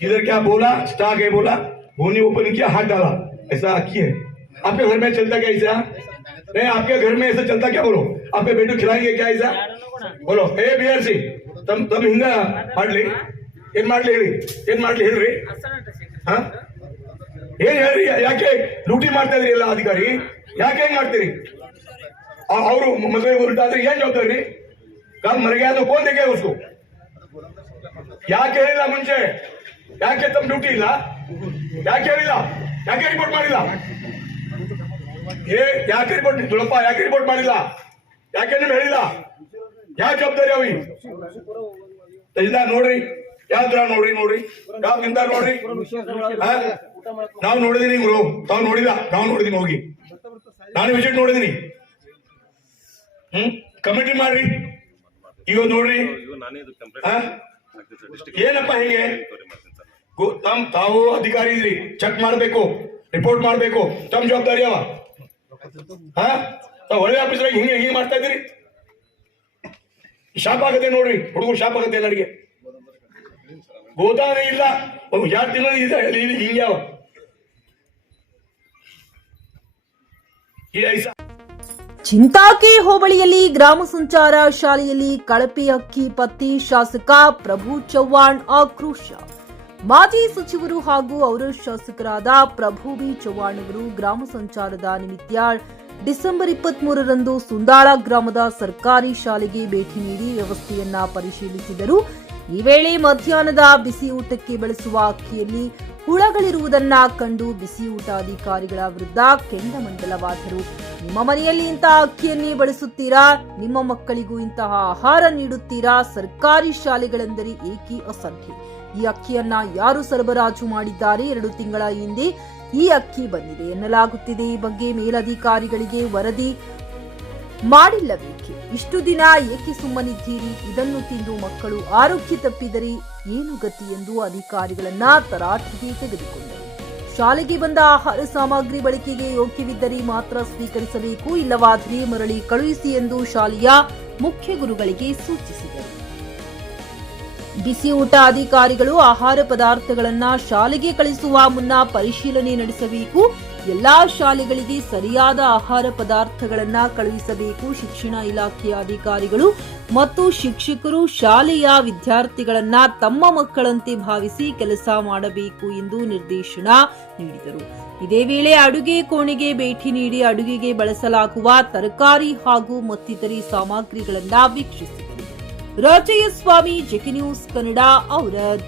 इधर क्या बोला, स्टॉक है बोला, भूनी ओपन किया, हाथ डाला, ऐसा किए। आपके घर में चलता क्या ऐसा? नहीं, आपके घर में ऐसा चलता क्या? बोलो, आपके बेटू खिलाएंगे क्या ऐसा? बोलो, ए बियर सी तम हिंग ಮಾಡ್ಲಿ ಏನ್ ಮಾಡ್ಲಿ ಹೇಳಿ, ಏನ್ ಮಾಡ್ಲಿ ಹೇಳ್ರಿ? ಏನ್ ಹೇಳ್ರಿ? ಯಾಕೆ ಲೂಟಿ ಮಾಡ್ತಾ ಇದ್ರಿ ಎಲ್ಲ ಅಧಿಕಾರಿ? ಯಾಕೆ ಹೆಂಗ್ ಮಾಡ್ತೀರಿ? ಅವರು ಮದುವೆ ಉಲ್ಟಾದ್ರೆ ಏನ್ ಜವಾಬ್ದಾರಿ? ಕಾಲ್ ಮರ गया तो कौन देखेगा उसको? ಯಾಕೆ ಹೇಳಿಲ್ಲ ಮುಂಚೆ? ಯಾಕೆ ತಮ್ಮ ಡ್ಯೂಟಿ ಇಲ್ಲ? ಯಾಕೆ ಹೇಳಿಲ್ಲ? ಯಾಕೆ ರಿಪೋರ್ಟ್ ಮಾಡಿಲ್ಲ? ಯಾಕೆ ರಿಪೋರ್ಟ್ ದುಳಪ್ಪ ಯಾಕೆ ರಿಪೋರ್ಟ್ ಮಾಡಿಲ್ಲ? ಯಾಕೆ ನೀವು ಹೇಳಿಲ್ಲ? ಯಾವ ಜವಾಬ್ದಾರಿ ಅವಿ? ತಹಸೀಲ್ದಾರ್ ನೋಡ್ರಿ, ಯಾವ್ದ್ರ ನೋಡ್ರಿ ಯಾವ ಗಿಂದ ನೋಡ್ರಿ. ನಾವು ನೋಡಿದೀನಿ, ತಾವು ನೋಡಿಲ್ಲ, ನಾವು ನೋಡಿದೀನಿ, ಹೋಗಿ ನಾನು ವಿಸಿಟ್ ನೋಡಿದೀನಿ. ಕಮಿಟಿ ಮಾಡ್ರಿ, ಈಗ ನೋಡ್ರಿ. ಏನಪ್ಪ ಹೇಗೆ ತಾವು ಅಧಿಕಾರಿ ಇದ್ರಿ, ಚೆಕ್ ಮಾಡ್ಬೇಕು, ರಿಪೋರ್ಟ್ ಮಾಡ್ಬೇಕು, ತಮ್ಮ ಜವಾಬ್ದಾರಿ ಅವ. ಒಳ್ಳೆ ಆಫೀಸರ್ ಹಿಂಗೆ ಮಾಡ್ತಾ ಇದ್ದೀರಿ. ಶಾಪ್ ಆಗತ್ತೆ ನೋಡ್ರಿ, ಹುಡುಗರು ಶಾಪ್ ಆಗತ್ತೆ ಎಲ್ಲರಿಗೆ. ಗೋದಾನೆ ಇಲ್ಲ, ಎರಡು ದಿನ ಹಿಂಗೆ ಯಾವ ಚಿಂತಾಕಿ ಹೋಬಳಿಯಲ್ಲಿ ಗ್ರಾಮ ಸಂಚಾರ ಶಾಲೆಯಲ್ಲಿ ಕಳಪೆ ಅಕ್ಕಿ ಪತ್ತಿ, ಶಾಸಕ ಪ್ರಭು ಚವ್ಹಾಣ್ ಆಕ್ರೋಶ. ಮಾಜಿ ಸಚಿವರು ಹಾಗೂ ಅವರ ಶಾಸಕರಾದ ಪ್ರಭು ಬಿ ಚವ್ಹಾಣ್ ಅವರು ಗ್ರಾಮ ಸಂಚಾರದ ನಿಮಿತ್ತ ಡಿಸೆಂಬರ್ 23ರಂದು ಸುಂದಾಳ ಗ್ರಾಮದ ಸರ್ಕಾರಿ ಶಾಲೆಗೆ ಭೇಟಿ ನೀಡಿ ವ್ಯವಸ್ಥೆಯನ್ನ ಪರಿಶೀಲಿಸಿದರು. ಈ ವೇಳೆ ಮಧ್ಯಾಹ್ನದ ಬಿಸಿ ಊಟಕ್ಕೆ ಬಳಸುವ ಅಕ್ಕಿಯಲ್ಲಿ ಹುಳಗಳಿರುವುದನ್ನ ಕಂಡು ಬಿಸಿ ಊಟ ಅಧಿಕಾರಿಗಳ ವಿರುದ್ಧ ಕೆಂಡಮಂಡಲವಾದರು. ನಿಮ್ಮ ಮನೆಯಲ್ಲಿ ಇಂತಹ ಅಕ್ಕಿಯನ್ನೇ ಬಳಸುತ್ತೀರಾ? ನಿಮ್ಮ ಮಕ್ಕಳಿಗೂ ಇಂತಹ ಆಹಾರ ನೀಡುತ್ತೀರಾ? ಸರ್ಕಾರಿ ಶಾಲೆಗಳೆಂದರೆ ಏಕೆ ಅಸಡ್ಡೆ? ಈ ಅಕ್ಕಿಯನ್ನ ಯಾರು ಸರಬರಾಜು ಮಾಡಿದ್ದಾರೆ? 2 ತಿಂಗಳ ಹಿಂದೆ ಈ ಅಕ್ಕಿ ಬಂದಿದೆ ಎನ್ನಲಾಗುತ್ತಿದೆ. ಈ ಬಗ್ಗೆ ಮೇಲಧಿಕಾರಿಗಳಿಗೆ ವರದಿ ಮಾಡಿಲ್ಲಬೇಕೆ? ಇಷ್ಟು ದಿನ ಏಕೆ ಸುಮ್ಮನಿದ್ದೀರಿ? ಇದನ್ನು ತಿಂದು ಮಕ್ಕಳು ಆರೋಗ್ಯ ತಪ್ಪಿದರೆ ಏನು ಗತಿ ಎಂದು ಅಧಿಕಾರಿಗಳನ್ನ ತರಾಟೆಗೆ ತೆಗೆದುಕೊಂಡರು. ಶಾಲೆಗೆ ಬಂದ ಆಹಾರ ಸಾಮಗ್ರಿ ಬಳಕೆಗೆ ಯೋಗ್ಯವಿದ್ದರೆ ಮಾತ್ರ ಸ್ವೀಕರಿಸಬೇಕು, ಇಲ್ಲವಾದರೆ ಮರಳಿ ಕಳುಹಿಸಿ ಎಂದು ಶಾಲೆಯ ಮುಖ್ಯ ಗುರುಗಳಿಗೆ ಸೂಚಿಸಿದರು. ಬಿಸಿ ಊಟ ಅಧಿಕಾರಿಗಳು ಆಹಾರ ಪದಾರ್ಥಗಳನ್ನ ಶಾಲೆಗೆ ಕಳಿಸುವ ಮುನ್ನ ಪರಿಶೀಲನೆ ನಡೆಸಬೇಕು. ಎಲ್ಲಾ ಶಾಲೆಗಳಿಗೆ ಸರಿಯಾದ ಆಹಾರ ಪದಾರ್ಥಗಳನ್ನ ಕಳುಹಿಸಬೇಕು. ಶಿಕ್ಷಣ ಇಲಾಖೆಯ ಅಧಿಕಾರಿಗಳು ಮತ್ತು ಶಿಕ್ಷಕರು ಶಾಲೆಯ ವಿದ್ಯಾರ್ಥಿಗಳನ್ನ ತಮ್ಮ ಮಕ್ಕಳಂತೆ ಭಾವಿಸಿ ಕೆಲಸ ಮಾಡಬೇಕು ಎಂದು ನಿರ್ದೇಶನ ನೀಡಿದರು. ಇದೇ ವೇಳೆ ಅಡುಗೆ ಕೋಣೆಗೆ ಭೇಟಿ ನೀಡಿ ಅಡುಗೆಗೆ ಬಳಸಲಾಗುವ ತರಕಾರಿ ಹಾಗೂ ಮತ್ತಿತರೆ ಸಾಮಗ್ರಿಗಳನ್ನ ವೀಕ್ಷಿಸಿದರು. ರಾಜಯ್ಯಸ್ವಾಮಿ, ಜೆಕೆ ನ್ಯೂಸ್ ಕನ್ನಡ, ಔರಾದ್.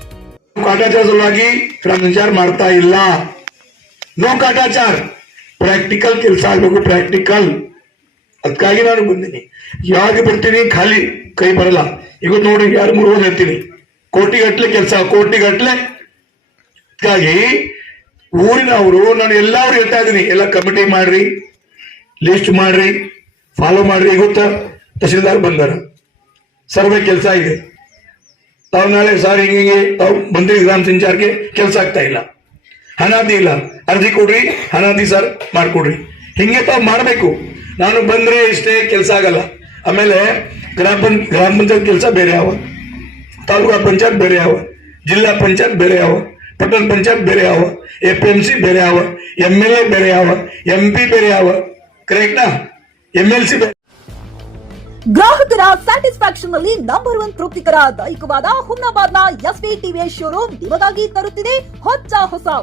ಕಾಟಾಚಾರ ಸಲುವಾಗಿ ಸಂಚಾರ ಮಾಡ್ತಾ ಇಲ್ಲ. ನೋ ಕಾಟಾಚಾರ, ಪ್ರಾಕ್ಟಿಕಲ್ ಕೆಲಸ ಆಗಬೇಕು, ಪ್ರಾಕ್ಟಿಕಲ್. ಅದಕ್ಕಾಗಿ ನಾನು ಬಂದೀನಿ. ಯಾವಾಗ ಬರ್ತೀನಿ ಖಾಲಿ ಕೈ ಬರಲ್ಲ. ಈಗ ನೋಡಿ, 2-3 ಓದ್ ಹೇಳ್ತೀನಿ, ಕೋಟಿಗಟ್ಲೆ ಕೆಲಸ, ಕೋಟಿಗಟ್ಲೆ. ಅದಕ್ಕಾಗಿ ಊರಿನವರು ನಾನು ಎಲ್ಲರೂ ಹೇಳ್ತಾ ಇದ್ದೀನಿ, ಎಲ್ಲ ಕಮಿಟಿ ಮಾಡ್ರಿ, ಲಿಸ್ಟ್ ಮಾಡ್ರಿ, ಫಾಲೋ ಮಾಡ್ರಿ. ಗೊತ್ತಾ, ತಹಸೀಲ್ದಾರ್ ಬಂದಾರ, ಸರ್ವೆ ಕೆಲಸ ಇದೆ. ತಾವು ನಾಳೆ ಸರ್ ಹಿಂಗೆ ತಾವು ಬಂದ್ರಿ ಗ್ರಾಮ ಸಂಚಾರಕ್ಕೆ, ಕೆಲಸ ಆಗ್ತಾ ಇಲ್ಲ, ಹಣಾದಿ ಇಲ್ಲ, ಅರ್ಜಿ ಕೊಡ್ರಿ, ಹಣಾದಿ ಸರ್ ಮಾಡ್ಕೊಡ್ರಿ. ಹಿಂಗೆ ತಾವು ಮಾಡಬೇಕು. ನಾನು ಬಂದ್ರೆ ಇಷ್ಟೇ ಕೆಲಸ ಆಗಲ್ಲ. ಆಮೇಲೆ ಗ್ರಾಮ ಪಂಚಾಯತ್ ಕೆಲಸ ಬೇರೆ ಯಾವ, ತಾಲೂಕಾ ಪಂಚಾಯತ್ ಬೇರೆ ಯಾವ, ಜಿಲ್ಲಾ ಪಂಚಾಯತ್ ಬೇರೆ ಯಾವ, ಪಟ್ಟಣ ಪಂಚಾಯತ್ ಬೇರೆ ಯಾವ, APMC ಬೇರೆ ಯಾವ, MLA ಬೇರೆ ಯಾವ, MP ಬೇರೆ ಯಾವ, ಕರೆಕ್ಟಾ? MLC ಬೇರೆ. ಗ್ರಾಹಕರ ಸ್ಯಾಟಿಸ್ಫ್ಯಾಕ್ಷನ್ ನಲ್ಲಿ ನಂಬರ್ 1 ತೃಪ್ತಿಕರ ದೈಹಿಕವಾದ ಹುಮ್ನಾಬಾದ್ನ SV TVS ಶೋರೂಮ್ ನಿಮಗಾಗಿ ತರುತ್ತಿದೆ ಹೊಸ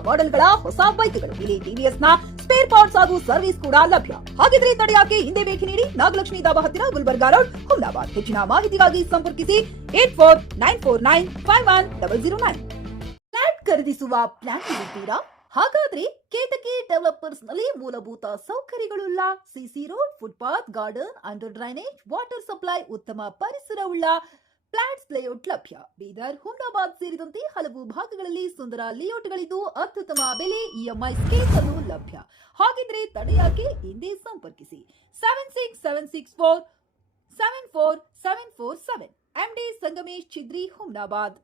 ಮಾಡೆಲ್ಗಳ ಹೊಸ ಬೈಕ್ಗಳು. ಇಲ್ಲಿ TVS ನ ಸ್ಪೇರ್ ಪಾರ್ಟ್ಸ್ ಹಾಗೂ ಸರ್ವಿಸ್ ಕೂಡ ಲಭ್ಯ. ಹಾಗಿದ್ರೆ ತಡೆಯಾಕೆ ಹಿಂದೆ ಭೇಟಿ ನೀಡಿ, ನಾಗಲಕ್ಷ್ಮಿ ಧಾಬಾ ಹತ್ತಿರ, ಗುಲ್ಬರ್ಗಾ ರೋಡ್, ಹುಮ್ನಾಬಾದ್. ಹೆಚ್ಚಿನ ಮಾಹಿತಿಗಾಗಿ ಸಂಪರ್ಕಿಸಿ 8494951009. ಫ್ಲಾಟ್ ಖರೀದಿಸುವ ಪ್ಲಾನ್ ಇರುತ್ತೀರಾ? ಹಾಗಾದ್ರೆ ಕೇತಕಿ ಡೆವಲಪರ್ಸ್ ನಲ್ಲಿ ಮೂಲಭೂತ ಸೌಕರ್ಯಗಳುಳ್ಳ CC road, footpath, garden, under drainage, water supply, ಉತ್ತಮ ಪರಿಸರವುಳ್ಳ ಫ್ಲಾಟ್ಸ್ ಲೇಔಟ್ ಲಭ್ಯ. ಬೀದರ್, ಹುಮ್ನಾಬಾದ್ ಸೇರಿದಂತೆ ಹಲವು ಭಾಗಗಳಲ್ಲಿ ಸುಂದರ ಲೇಔಟ್ಗಳಿದ್ದು ಅತ್ಯುತ್ತಮ ಬೆಲೆ, EMI ಸ್ಕೀಮ್ ಅನ್ನು ಲಭ್ಯ. ಹಾಗಿದ್ರೆ ತಡೆಯಾಕೆ ಹಿಂದೆ ಸಂಪರ್ಕಿಸಿ 7676474747. MD ಸಂಗಮೇಶ್ ಚಿದ್ರಿ, ಹುಮ್ನಾಬಾದ್.